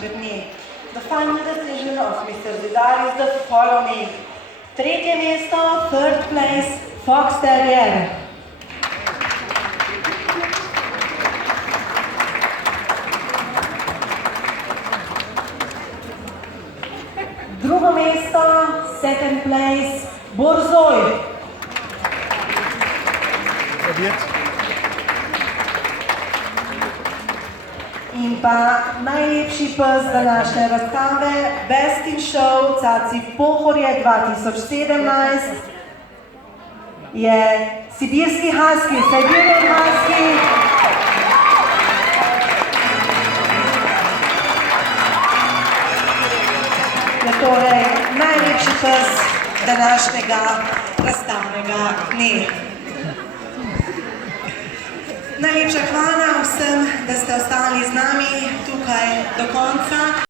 današnjega dne. The final decision of Mr. Zidar is the following. Tretje mesto, third place, Fox Terrier. Drugo mesto, second place, Borzoj. In pa najlepši pes današnje razstave, Best in Show Caci Pohorje 2017 je sibirski husky, Siberian husky. Je torej najlepši pes današnjega razstavnega dne. Najlepša hvala vsem, da ste ostali z nami tukaj do konca.